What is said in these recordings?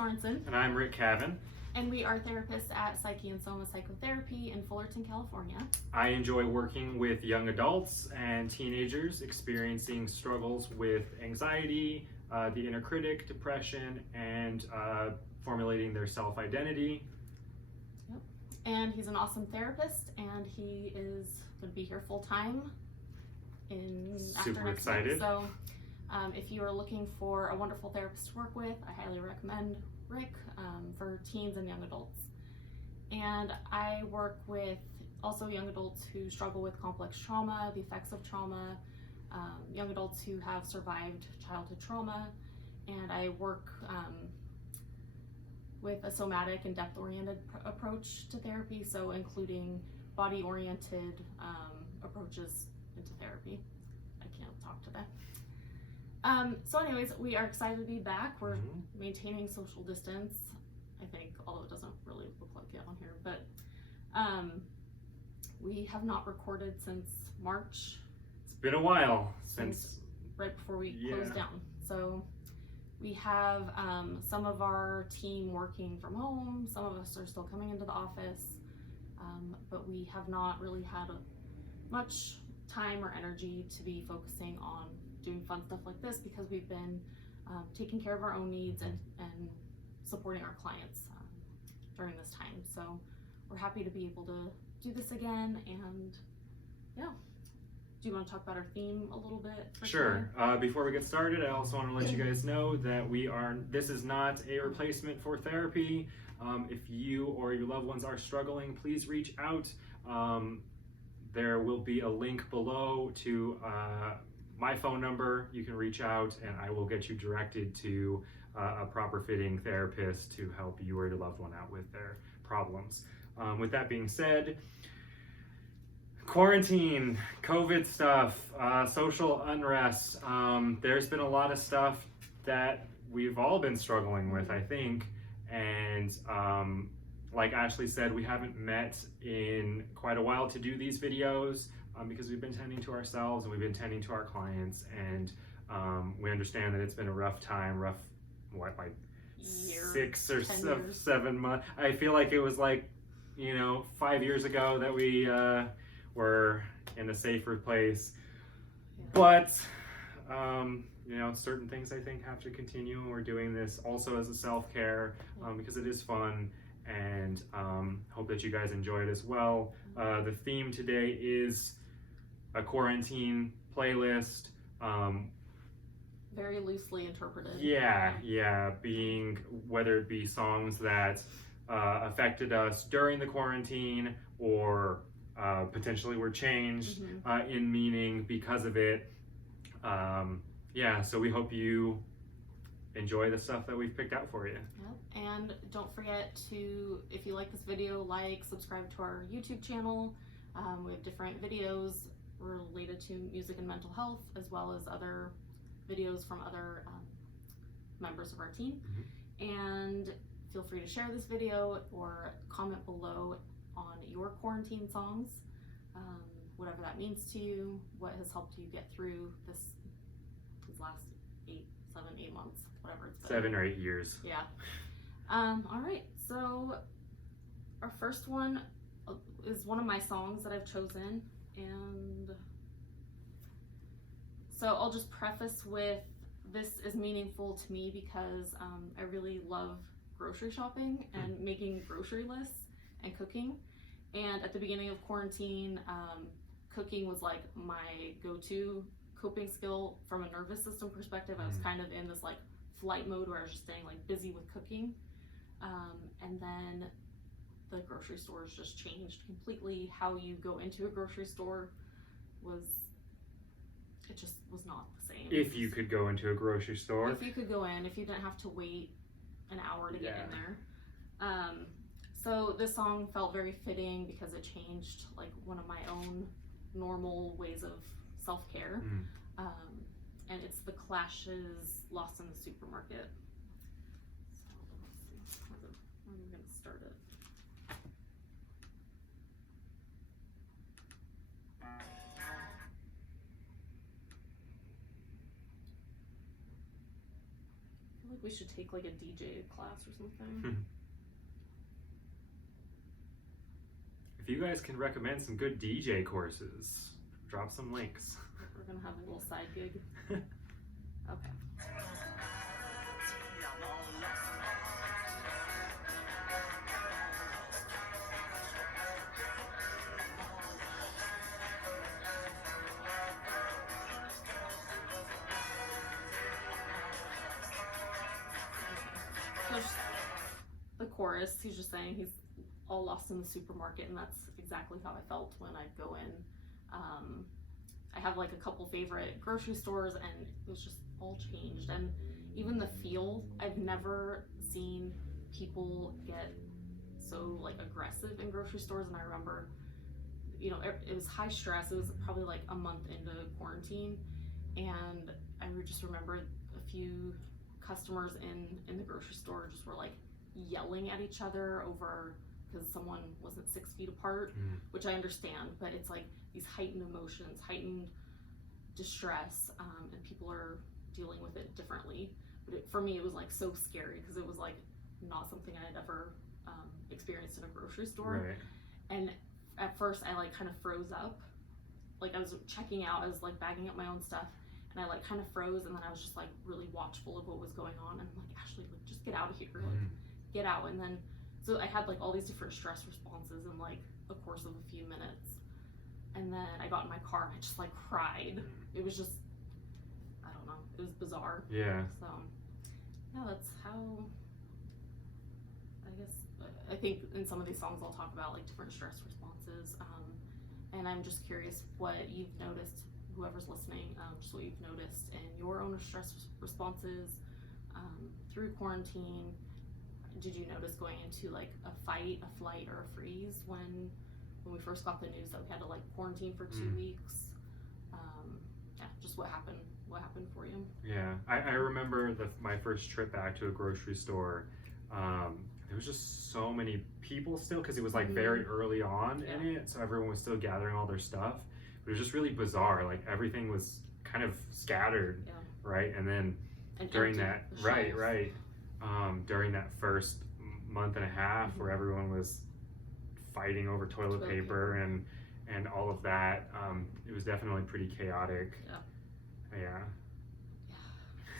Sorensen. And I'm Rick Cavan. And we are therapists at Psyche Soma Psychotherapy in Fullerton, California. I enjoy working with young adults and teenagers experiencing struggles with anxiety, the inner critic, depression, and formulating their self-identity. Yep. And he's an awesome therapist, and he is going to be here full-time Super excited. So if you are looking for a wonderful therapist to work with, I highly recommend Rick for teens and young adults. And I work with also young adults who struggle with complex trauma, the effects of trauma, young adults who have survived childhood trauma, and I work with a somatic and depth-oriented approach to therapy, so including body-oriented approaches into therapy. I can't talk today. So anyways, we are excited to be back. We're maintaining social distance, I think, although it doesn't really look like it on here, but we have not recorded since March. It's been a while since right before we closed down. So we have some of our team working from home, some of us are still coming into the office, but we have not really had much time or energy to be focusing on doing fun stuff like this because we've been taking care of our own needs and supporting our clients during this time. So we're happy to be able to do this again, and yeah. Do you want to talk about our theme a little bit? Sure. Before we get started, I also want to let you guys know that this is not a replacement for therapy. If you or your loved ones are struggling, please reach out. There will be a link below to my phone number. You can reach out and I will get you directed to a proper fitting therapist to help you or your loved one out with their problems. With that being said, quarantine, COVID stuff, social unrest, there's been a lot of stuff that we've all been struggling with, I think, and like Ashley said, we haven't met in quite a while to do these videos because we've been tending to ourselves and we've been tending to our clients, and we understand that it's been a rough time, like 6 or 7 months. I feel like it was 5 years ago that we were in a safer place, but certain things I think have to continue, and we're doing this also as a self-care because it is fun, and hope that you guys enjoy it as well. The theme today is a quarantine playlist. Very loosely interpreted. Yeah, being whether it be songs that affected us during the quarantine or potentially were changed in meaning because of it. So we hope you enjoy the stuff that we've picked out for you. Yep. And don't forget to, if you like this video, subscribe to our YouTube channel. We have different videos related to music and mental health, as well as other videos from other members of our team. And feel free to share this video or comment below on your quarantine songs, whatever that means to you, what has helped you get through these last 7-8 months, whatever it's been. 7 or 8 years. Yeah. All right, so our first one is one of my songs that I've chosen, and so I'll just preface with, this is meaningful to me because I really love grocery shopping and making grocery lists and cooking. And at the beginning of quarantine, cooking was like my go-to coping skill from a nervous system perspective. I was kind of in this flight mode where I was just staying busy with cooking. And then the grocery stores just changed completely. How you go into a grocery store it just was not the same. If you could go into a grocery store. If you could go in, if you didn't have to wait an hour to get in there. So this song felt very fitting because it changed one of my own normal ways of self-care. And it's the Clash's Lost in the Supermarket. So let's see, where am I going to start it? I feel We should take like a DJ class or something. If you guys can recommend some good DJ courses, drop some links. We're gonna have a little side gig. Okay. So the chorus, he's just saying he's all lost in the supermarket, and that's exactly how I felt when I'd go in. I have like a couple favorite grocery stores, and it was just all changed. And even the feel, I've never seen people get so like aggressive in grocery stores. And I remember, you know, it was high stress. It was probably like a month into quarantine, and I just remember a few customers in the grocery store just were like yelling at each other over because someone wasn't 6 feet apart, which I understand, but it's like these heightened emotions, heightened distress, and people are dealing with it differently. But for me, it was like so scary because it was like not something I had ever experienced in a grocery store. Right. And at first, I like kind of froze up. Like I was checking out, I was like bagging up my own stuff, and I like kind of froze, and then I was just like really watchful of what was going on, and I'm like, Ashley, like just get out of here, like get out. And then so I had like all these different stress responses in like a course of a few minutes, and then I got in my car and I just like cried. It was just, I don't know, it was bizarre. Yeah. So yeah, that's how, I guess, I think in some of these songs I'll talk about like different stress responses, and I'm just curious what you've noticed, whoever's listening, just what you've noticed in your own stress responses through quarantine. Did you notice going into like a fight, a flight, or a freeze when we first got the news that we had to like quarantine for 2 weeks? Yeah, just what happened for you? Yeah, I remember my first trip back to a grocery store. There was just so many people still, because it was like very early on in it, so everyone was still gathering all their stuff. It was just really bizarre. Like everything was kind of scattered, right? And then during that, right, during that first month and a half where everyone was fighting over toilet paper and all of that, it was definitely pretty chaotic. Yeah.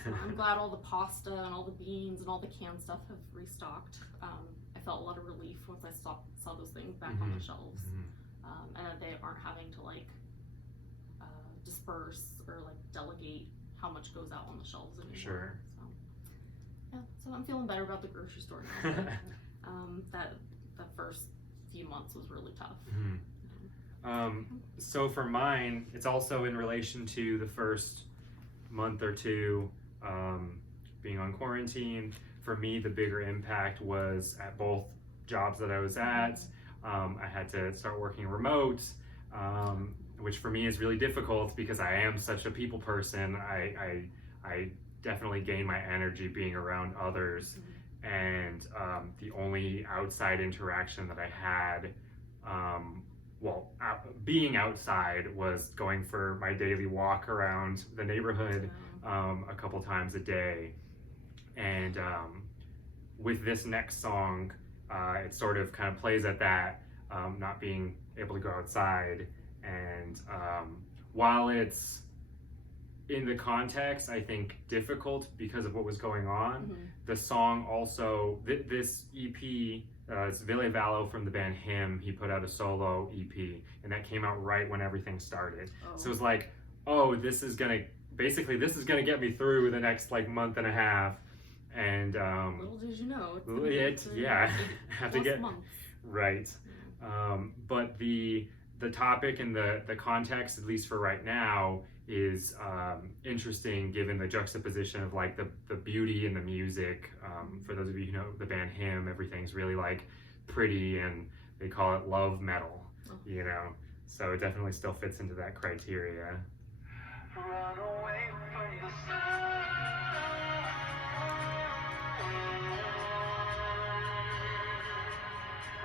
So I'm glad all the pasta and all the beans and all the canned stuff have restocked. I felt a lot of relief once I saw those things back on the shelves, and that they aren't having to like disperse or like delegate how much goes out on the shelves anymore. Sure. So yeah, so I'm feeling better about the grocery store now. But, that first few months was really tough. So for mine, it's also in relation to the first month or two being on quarantine. For me, the bigger impact was at both jobs that I was at. I had to start working remote, which for me is really difficult because I am such a people person. I definitely gain my energy being around others, and the only outside interaction that I had, being outside, was going for my daily walk around the neighborhood a couple times a day. And with this next song, it sort of kind of plays at that, not being able to go outside. And while it's in the context, I think, difficult because of what was going on, the song also, this EP, it's Ville Vallo from the band Him. He put out a solo EP, and that came out right when everything started. So it was like, oh, this is gonna get me through the next like month and a half. And little did you know, have to get months. Right. But the topic and the context, at least for right now, is interesting given the juxtaposition of like the beauty and the music. For those of you who know the band Him, everything's really like pretty, and they call it love metal, you know, so it definitely still fits into that criteria. Run away from the sun.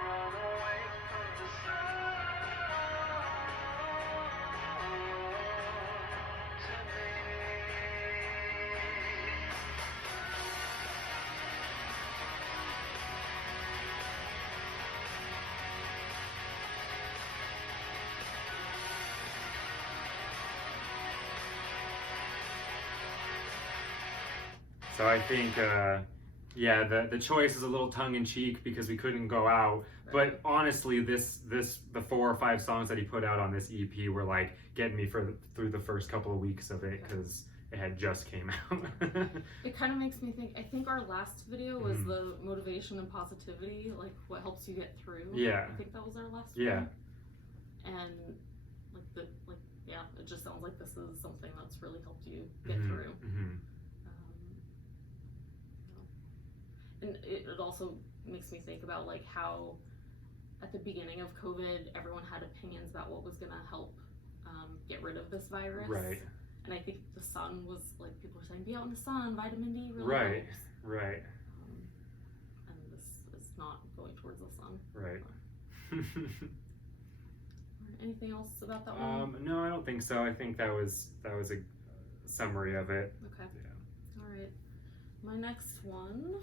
Run away from the sun. To me. So I think, the choice is a little tongue-in-cheek because we couldn't go out. But honestly, the 4 or 5 songs that he put out on this EP were like getting me through the first couple of weeks of it because it had just came out. It kind of makes me think. I think our last video was the motivation and positivity, like what helps you get through. Yeah. I think that was our last Yeah. one. And it just sounds like this is something that's really helped you get through. And it also makes me think about like how at the beginning of COVID, everyone had opinions about what was going to help get rid of this virus. Right. And I think the sun was like, people were saying, be out in the sun, vitamin D really Right. helps. Right. And this is not going towards the sun. Right. Anything else about that one? No, I don't think so. I think that was a summary of it. Okay. Yeah. All right. My next one.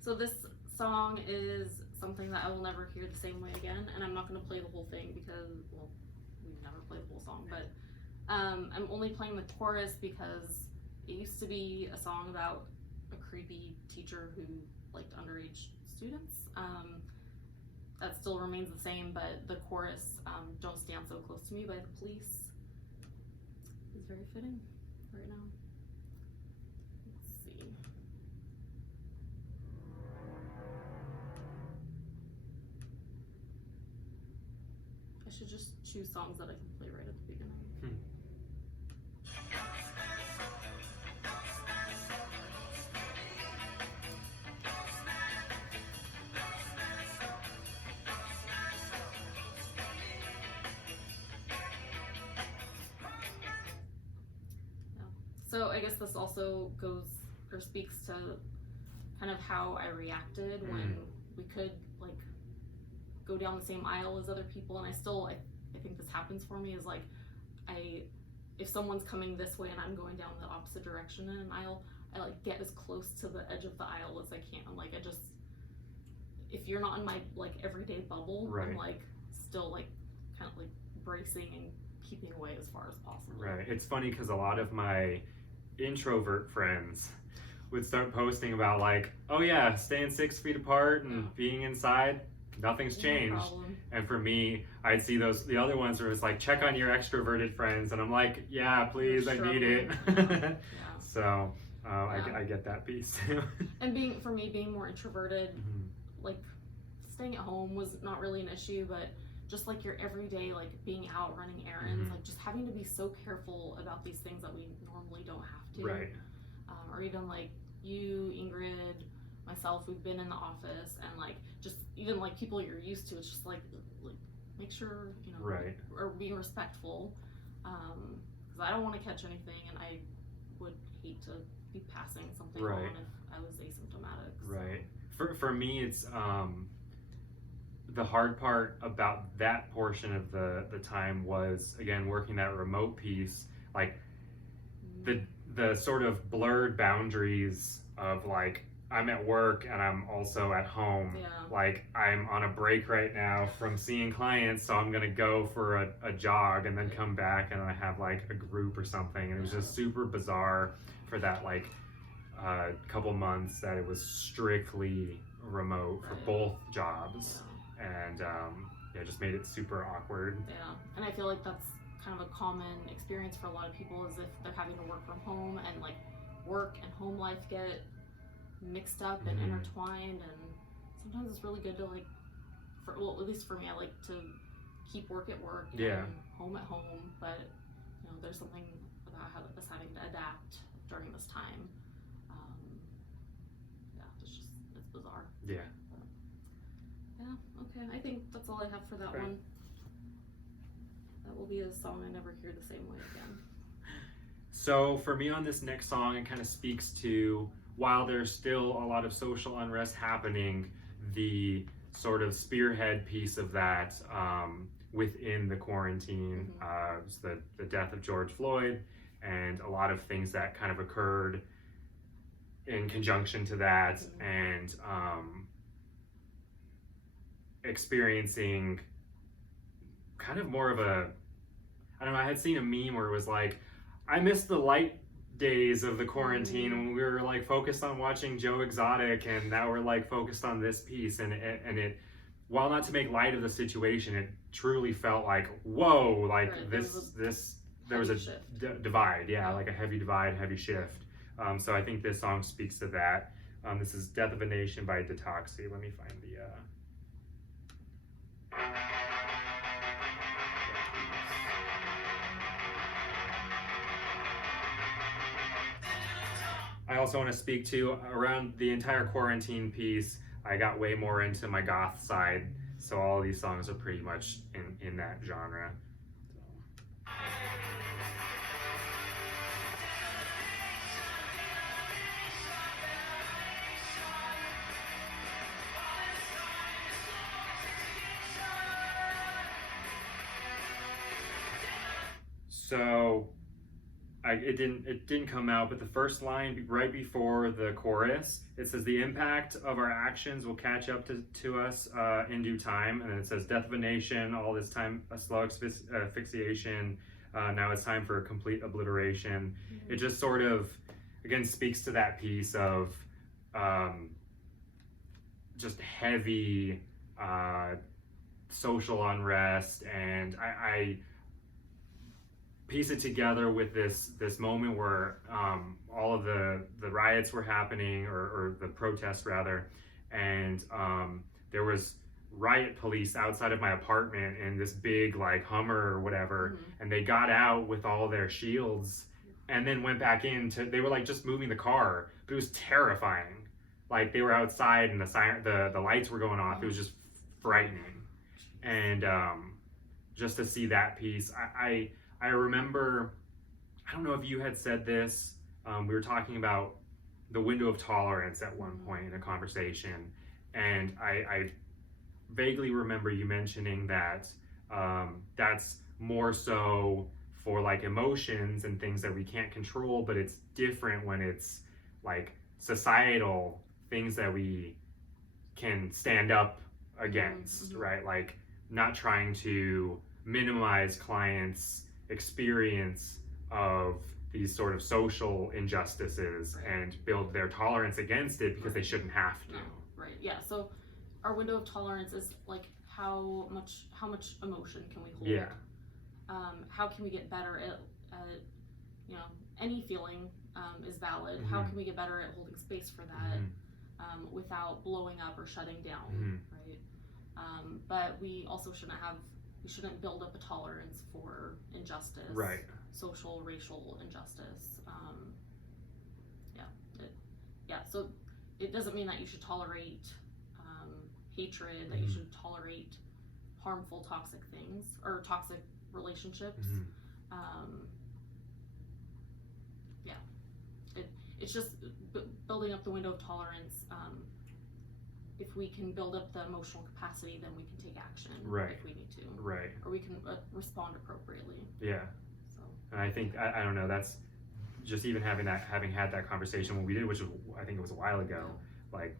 So this song is something that I will never hear the same way again, and I'm not going to play the whole thing because, well, we never play the whole song, but I'm only playing the chorus because it used to be a song about a creepy teacher who liked underage students. That still remains the same, but the chorus, Don't Stand So Close to Me by the Police, is very fitting right now. Let's see. I should just choose songs that I can play right at the beginning. So I guess this also goes or speaks to kind of how I reacted when we could like go down the same aisle as other people, and I think this happens for me is like if someone's coming this way and I'm going down the opposite direction in an aisle, I like get as close to the edge of the aisle as I can. Like I just, if you're not in my like everyday bubble, Right. I'm like still like kind of like bracing and keeping away as far as possible. Right. It's funny because a lot of my introvert friends would start posting about like, oh yeah, staying 6 feet apart and being inside, nothing's changed. No problem. And for me, I'd see the other ones where it's like, check on your extroverted friends, and I'm like, yeah, please, I need it. Yeah. So I get that piece too. And being more introverted, like staying at home was not really an issue, but just like your everyday, like being out running errands, like just having to be so careful about these things that we normally don't have to. Right. Or even like you, Ingrid, myself, we've been in the office, and like just even like people you're used to, it's just like make sure, you know, Right. or being respectful, because I don't want to catch anything, and I would hate to be passing something Right. on if I was asymptomatic. So. Right. For me, it's the hard part about that portion of the time was, again, working that remote piece, like the sort of blurred boundaries of like, I'm at work and I'm also at home. Yeah. Like I'm on a break right now from seeing clients, so I'm gonna go for a jog and then come back and I have like a group or something. And it was just super bizarre for that like couple months that it was strictly remote for both jobs. And it just made it super awkward. Yeah, and I feel like that's kind of a common experience for a lot of people, is if they're having to work from home and like work and home life get mixed up and intertwined, and sometimes it's really good to like, at least for me, I like to keep work at work and home at home, but you know, there's something about us having to adapt during this time. It's bizarre. Yeah. Yeah, okay. I think that's all I have for that Okay. one. That will be a song I never hear the same way again. So for me on this next song, it kind of speaks to, while there's still a lot of social unrest happening, the sort of spearhead piece of that within the quarantine was the death of George Floyd, and a lot of things that kind of occurred in conjunction to that, and experiencing kind of more of a, I don't know, I had seen a meme where it was like, I miss the light days of the quarantine when we were like focused on watching Joe Exotic, and now we're like focused on this piece, and it, while not to make light of the situation, it truly felt like, whoa, like Right, there was a shift. divide, like a heavy divide, heavy shift. So I think this song speaks to that. This is Death of a Nation by Detoxy. Let me find the I also want to speak to, around the entire quarantine piece, I got way more into my goth side, so all these songs are pretty much in that genre. So it didn't come out, but the first line right before the chorus, it says the impact of our actions will catch up to us in due time, and then it says death of a nation, all this time a slow asphyxiation, now it's time for a complete obliteration. Mm-hmm. It just sort of again speaks to that piece of just heavy social unrest, and I piece it together with this moment where all of the riots were happening, or the protests rather, and there was riot police outside of my apartment in this big like Hummer or whatever, mm-hmm. and they got out with all their shields and then went back they were like just moving the car, but it was terrifying. Like they were outside and the lights were going off. It was just frightening. And just to see that piece, I remember, I don't know if you had said this, we were talking about the window of tolerance at one point in a conversation, and I vaguely remember you mentioning that that's more so for like emotions and things that we can't control, but it's different when it's like societal things that we can stand up against, mm-hmm. right? Like not trying to minimize clients' experience of these sort of social injustices, right. and build their tolerance against it because, right. they shouldn't have to. No. Right. Yeah. So our window of tolerance is like how much emotion can we hold? Yeah. How can we get better at any feeling is valid. Mm-hmm. How can we get better at holding space for that, mm-hmm. Without blowing up or shutting down, mm-hmm. right? But we also shouldn't build up a tolerance for injustice, right? Social, racial injustice. So it doesn't mean that you should tolerate hatred, that, mm-hmm. you should tolerate harmful, toxic things or toxic relationships. Mm-hmm. It's just building up the window of tolerance. If we can build up the emotional capacity, then we can take action, right. if we need to, right, or we can respond appropriately. Yeah. So, and I think I don't know. That's just even having had that conversation when we did, which was, I think it was a while ago. Yeah. Like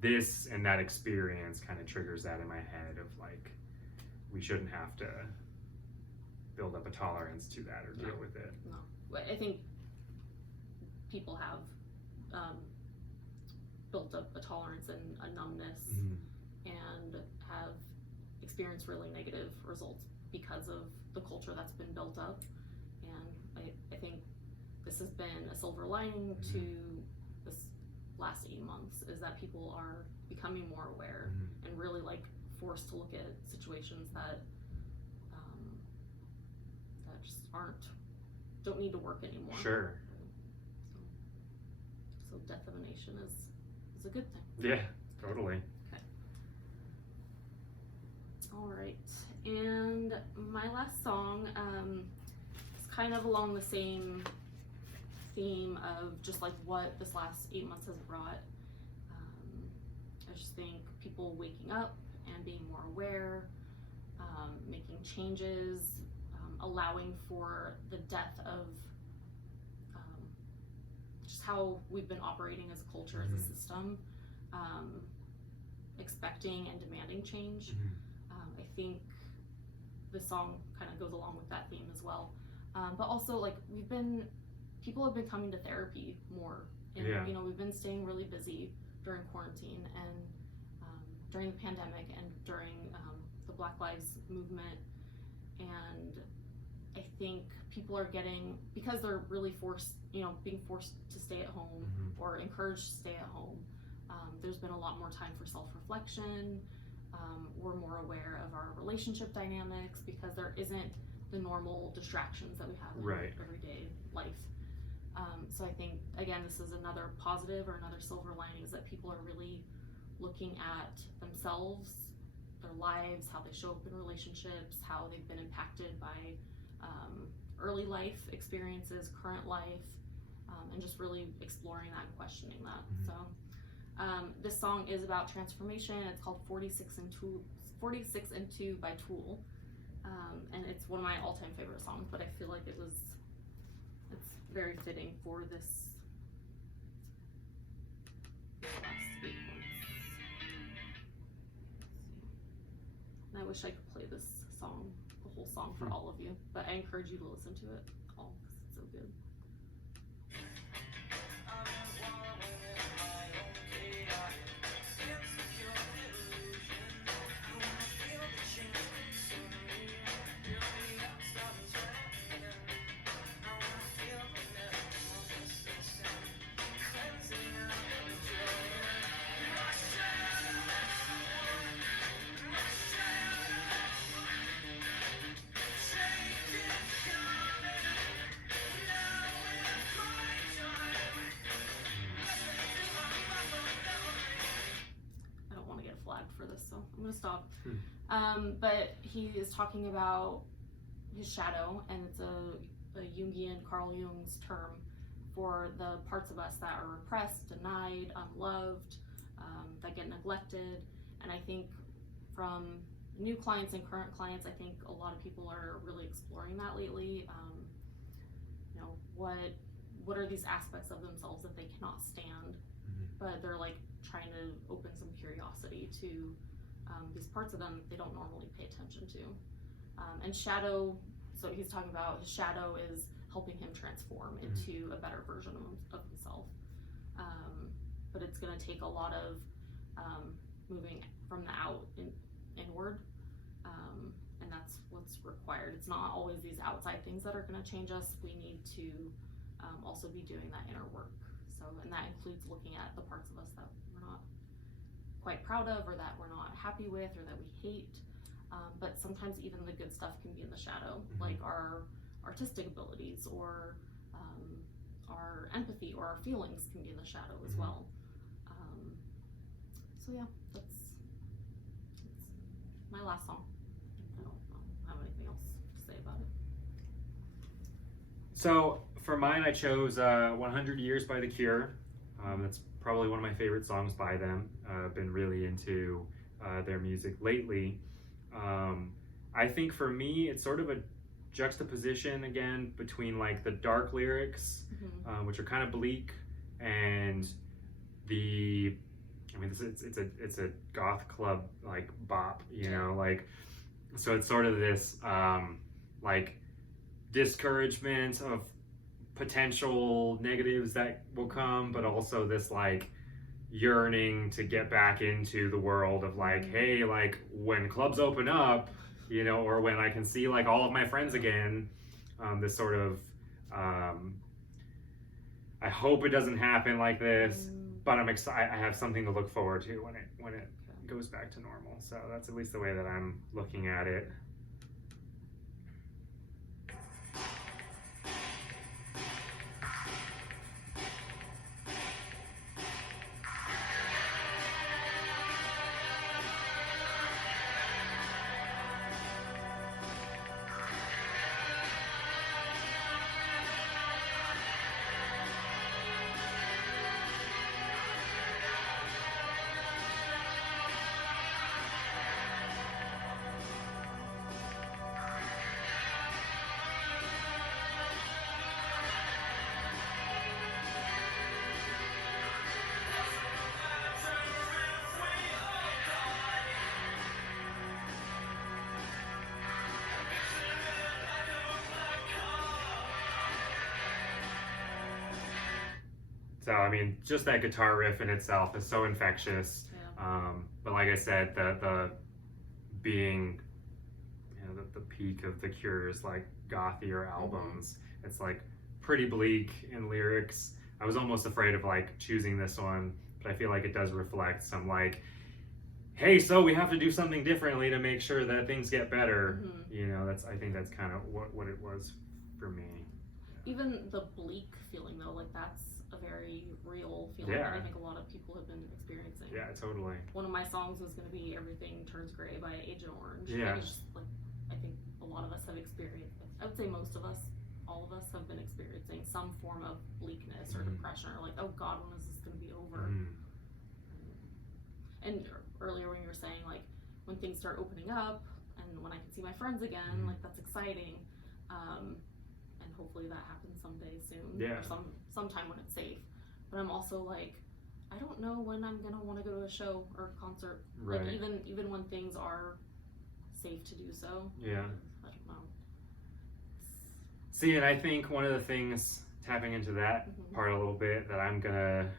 this and that experience kind of triggers that in my head of like we shouldn't have to build up a tolerance to that or deal with it. No, I think people have built up a tolerance and a numbness, mm-hmm. and have experienced really negative results because of the culture that's been built up. And I think this has been a silver lining, mm-hmm. to this last 8 months, is that people are becoming more aware, mm-hmm. and really like forced to look at situations that just don't need to work anymore. Sure. So Death of a Nation is a good thing. Yeah, totally. Okay. All right, and my last song is kind of along the same theme of just like what this last 8 months has brought. I just think people waking up and being more aware, making changes, allowing for the death of just how we've been operating as a culture, mm-hmm. as a system, expecting and demanding change. Mm-hmm. I think the song kind of goes along with that theme as well. But also, like, we've been people have been coming to therapy more. And, Yeah. you know, we've been staying really busy during quarantine and during the pandemic and during the Black Lives movement. And I think people are getting, because they're really forced, you know, being forced to stay at home or encouraged to stay at home, there's been a lot more time for self-reflection. We're more aware of our relationship dynamics because there isn't the normal distractions that we have in Right. everyday life. So I think, again, this is another positive or another silver lining, is that people are really looking at themselves, their lives, how they show up in relationships, how they've been impacted by early life experiences, current life, and just really exploring that and questioning that. So this song is about transformation. It's called 46 and 2 by Tool. And it's one of my all-time favorite songs, but I feel like it's very fitting for this last week. And I wish I could play this song, the whole song, for all of you, but I encourage you to listen to it all because it's so good. For this, so I'm gonna stop. But he is talking about his shadow, and it's a Jungian, Carl Jung's term for the parts of us that are repressed, denied, unloved, that get neglected. And I think from new clients and current clients, I think a lot of people are really exploring that lately. You know, what are these aspects of themselves that they cannot stand, but they're like trying to open some curiosity to these parts of them that they don't normally pay attention to. And shadow, so he's talking about his shadow is helping him transform into a better version of himself. But it's going to take a lot of moving from the out inward, and that's what's required. It's not always these outside things that are going to change us. We need to also be doing that inner work. So, and that includes looking at the parts of us that we're not quite proud of, or that we're not happy with, or that we hate. But sometimes even the good stuff can be in the shadow, like our artistic abilities, or our empathy, or our feelings can be in the shadow as well. So yeah, that's my last song. I don't have anything else to say about it. So for mine, I chose 100 Years by The Cure. That's probably one of my favorite songs by them. I've been really into their music lately. I think for me, it's sort of a juxtaposition again between like the dark lyrics, which are kind of bleak, and the, I mean, it's a goth club like bop, you know, like, so it's sort of this like discouragement of potential negatives that will come, but also this like yearning to get back into the world of like, hey, like when clubs open up, you know, or when I can see like all of my friends again, this sort of I hope it doesn't happen like this, but I'm excited. I have something to look forward to when it goes back to normal. So that's at least the way that I'm looking at it. So I mean, just that guitar riff in itself is so infectious. Yeah. But like I said, the being, you know, the peak of the Cure's like gothier albums, it's like pretty bleak in lyrics. I was almost afraid of like choosing this one, but I feel like it does reflect some like, hey, so we have to do something differently to make sure that things get better. You know, I think that's kind of what it was for me. Even the bleak feeling though, like that's a very real feeling that I think a lot of people have been experiencing. Yeah, totally. One of my songs was going to be Everything Turns Gray by Agent Orange. Yeah. And it's just like, I think a lot of us have experienced, I would say most of us, all of us have been experiencing some form of bleakness or depression, or like, oh God, when is this going to be over? And earlier when you were saying like, when things start opening up and when I can see my friends again, like that's exciting. And hopefully that happens someday soon, or sometime when it's safe. But I'm also like, I don't know when I'm gonna want to go to a show or a concert. Right. Like even when things are safe to do so. Yeah. I don't know. See, and I think one of the things, tapping into that part a little bit, that I'm gonna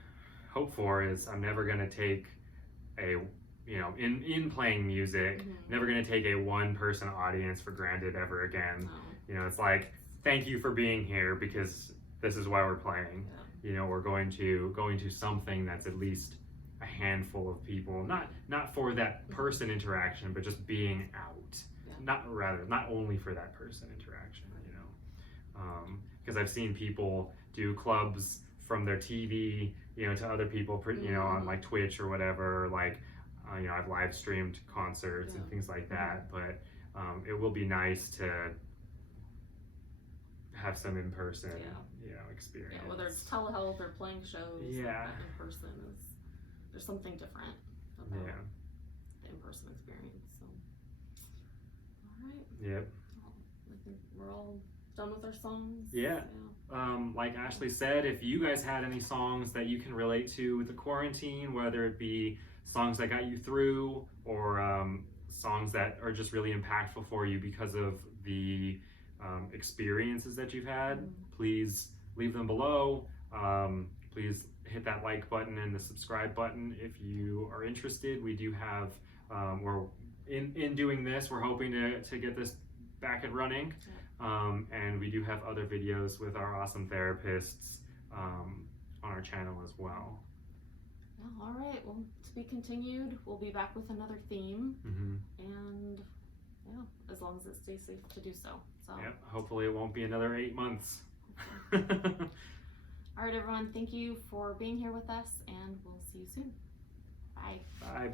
hope for is I'm never gonna take a, you know, in playing music, never gonna take a one person audience for granted ever again. You know, it's like, thank you for being here because this is why we're playing. You know, we're going to something that's at least a handful of people, not for that person interaction, but just being out. Not only for that person interaction, you know. Because I've seen people do clubs from their TV, you know, to other people, you know, on like Twitch or whatever. Like, you know, I've live streamed concerts and things like that. But it will be nice to have some in-person, you know, experience. Yeah, whether it's telehealth or playing shows, like that in person there's something different about the in-person experience. So, all right. Yep. I think we're all done with our songs. Yeah. Like Ashley said, if you guys had any songs that you can relate to with the quarantine, whether it be songs that got you through or songs that are just really impactful for you because of the experiences that you've had, please leave them below. Please hit that like button and the subscribe button if you are interested. We do have, we're in doing this, we're hoping to get this back and running. And we do have other videos with our awesome therapists on our channel as well. Yeah, all right, well, to be continued. We'll be back with another theme, and yeah, as long as it stays safe to do so. Yep, hopefully it won't be another 8 months. All right, everyone, thank you for being here with us, and we'll see you soon. Bye. Bye.